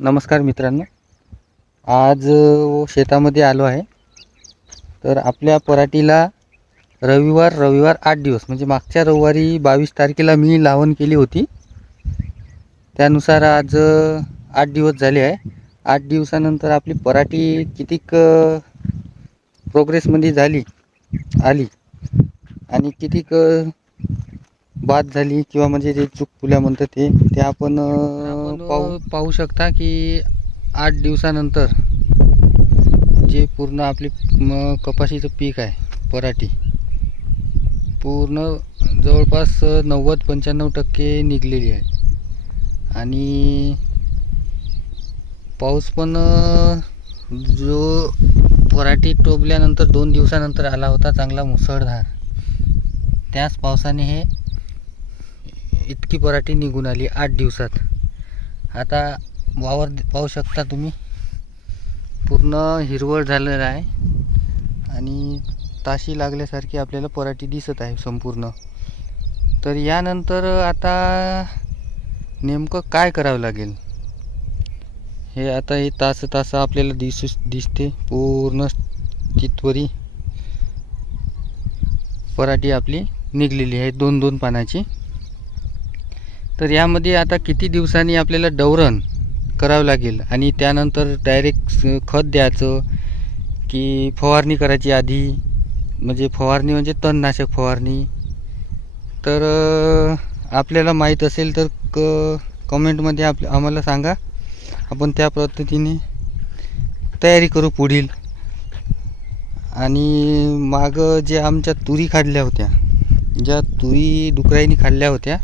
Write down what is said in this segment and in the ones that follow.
नमस्कार मित्रांनो. आज शेतामध्ये आलो आहे. तर आपल्या पराठीला रविवार रविवार आठ दिवस म्हणजे मागच्या रविवारी बावीस तारखेला मी लावण केली होती. त्यानुसार आज आठ दिवस झाले आहे. आठ दिवसानंतर आपली पराठी कितीक प्रोग्रेसमध्ये झाली आली आणि कितीक बाद झाली किंवा म्हणजे जे चूक फुल्या म्हणतात ते ते आपण पाहू पाहू शकता की आठ दिवसानंतर जे पूर्ण आपली कपाशीचं पीक आहे पराठी पूर्ण जवळपास नव्वद पंच्याण्णव टक्के निघलेली आहे. आणि पाऊस पण जो पराठी टोबल्यानंतर दोन दिवसानंतर आला होता चांगला मुसळधार. त्याच पावसाने हे इतकी पराठी निघून आली आठ दिवसात. आता वावर पाहू शकता तुम्ही. पूर्ण हिरवळ झालेलं आहे. आणि ताशी लागल्यासारखी आपल्याला पराठी दिसत आहे संपूर्ण. तर यानंतर आता नेमकं काय करावं लागेल? हे आता हे तास तास आपल्याला दिसू दिसते. पूर्ण चितवरी पराठी आपली निघलेली आहे. दोन दोन पानाची. तर यामध्ये आता किती दिवसांनी आपल्याला डवरण करावं लागेल? आणि त्यानंतर डायरेक्ट खत द्यायचं की फवारणी करायची आधी? म्हणजे फवारणी म्हणजे तणनाशक फवारणी. तर आपल्याला माहीत असेल तर क कमेंटमध्ये आप आम्हाला सांगा. आपण त्या पद्धतीने तयारी करू पुढील. आणि मागं जे आमच्या तुरी खाल्ल्या होत्या ज्या तुरी डुकराईने खाल्ल्या होत्या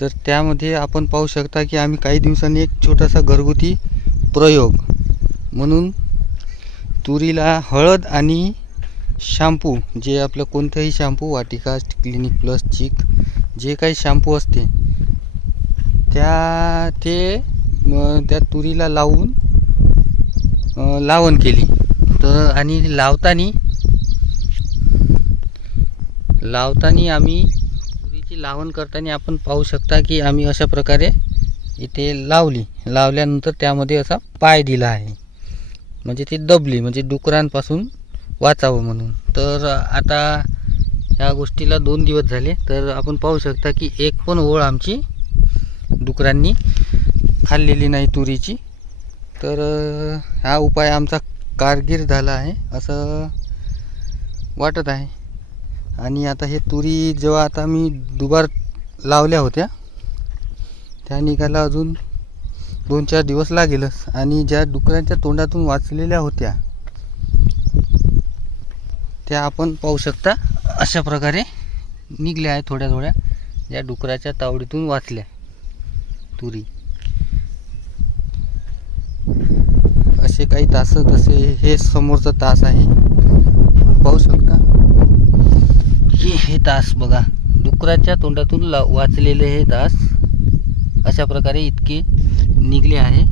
तर त्यामध्ये आपण पाहू शकता की आम्ही काही दिवसांनी एक छोटासा घरगुती प्रयोग. म्हणून तुरीला हळद आणि शॅम्पू जे आपलं कोणतंही shampoo Vatika clinic plus Chik जे काही शॅम्पू असते त्या ते त्या तुरीला लावून लावण केली. तर आणि लावताना लावताना आम्ही याची लावण करताना आपण पाहू शकता की आम्ही अशा प्रकारे इथे लावली. लावल्यानंतर त्यामध्ये असा पाय दिला आहे. म्हणजे ती दबली म्हणजे डुकरांपासून वाचावं म्हणून. तर आता ह्या गोष्टीला दोन दिवस झाले तर आपण पाहू शकता की एक पण ओळ आमची डुकरांनी खाल्लेली नाही तुरीची. तर हा उपाय आमचा कारगीर झाला आहे असं वाटत आहे. आणि आता हे तुरी जेव्हा आता मी दुबार लावल्या होत्या त्या निघायला अजून दोन चार दिवस लागेलच. आणि ज्या डुकरांच्या तोंडातून वाचलेल्या होत्या त्या आपण पाहू शकता अशा प्रकारे निघल्या आहे थोड्या थोड्या ज्या डुकराच्या तावडीतून वाचल्या तुरी. असे काही तास जसे हे समोरचा तास आहे पाहू शकता. हे तास बघा. डुकराच्या तोंडातून ला वाचलेले हे तास अशा प्रकारे इतके निघले आहे.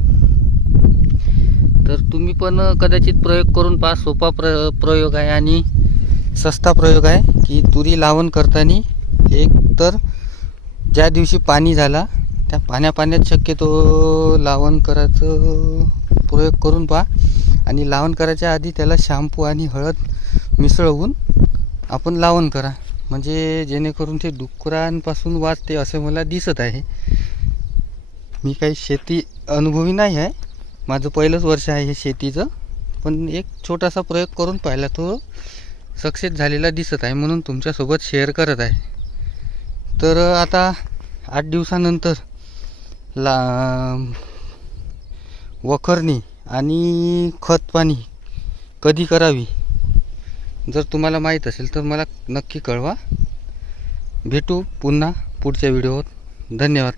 तर तुम्ही पण कदाचित प्रयोग करून पहा. सोपा प्र प्रयोग आहे आणि सस्ता प्रयोग आहे की तुरी लावण करताना एक तर ज्या दिवशी पाणी झाला त्या पाण्या पाण्यात शक्यतो लावण करायचं प्रयोग करून पहा. आणि लावण करायच्या आधी त्याला शॅम्पू आणि हळद मिसळवून आपण लावण करा. म्हणजे जेणेकरून ते डुकरांपासून वाचते असं मला दिसत आहे. मी काही शेती अनुभवी नाही आहे. माझं पहिलंच वर्ष आहे हे शेतीचं. पण एक छोटासा प्रयोग करून पाहिला तो सक्सेस झालेला दिसत आहे म्हणून तुमच्यासोबत शेअर करत आहे. तर आता आठ दिवसानंतर ला वखरणी आणि खतपाणी कधी करावी? जर तुम्हाला माहीत असेल तर मला नक्की कळवा. भेटू पुन्हा पुढच्या व्हिडिओत. धन्यवाद.